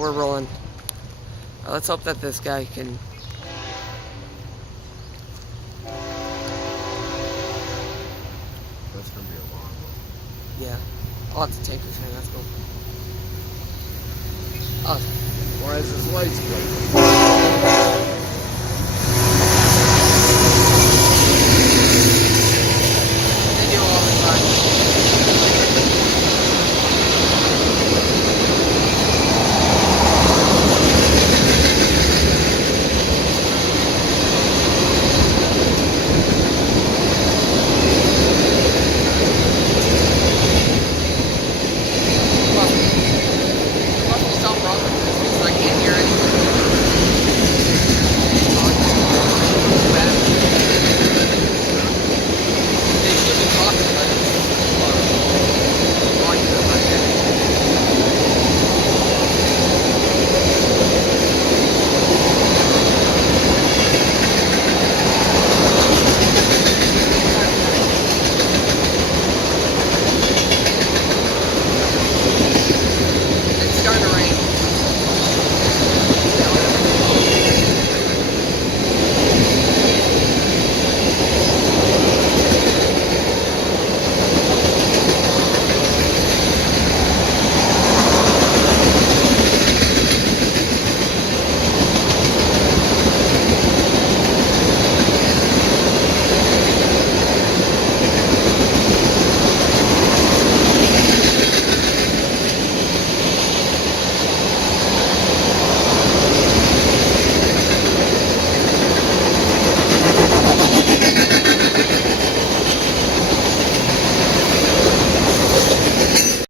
We're rolling. Let's hope that this guy can. That's gonna be a long one. Yeah. Lots of tankers here. That's cool. Oh, Why is his lights blinking?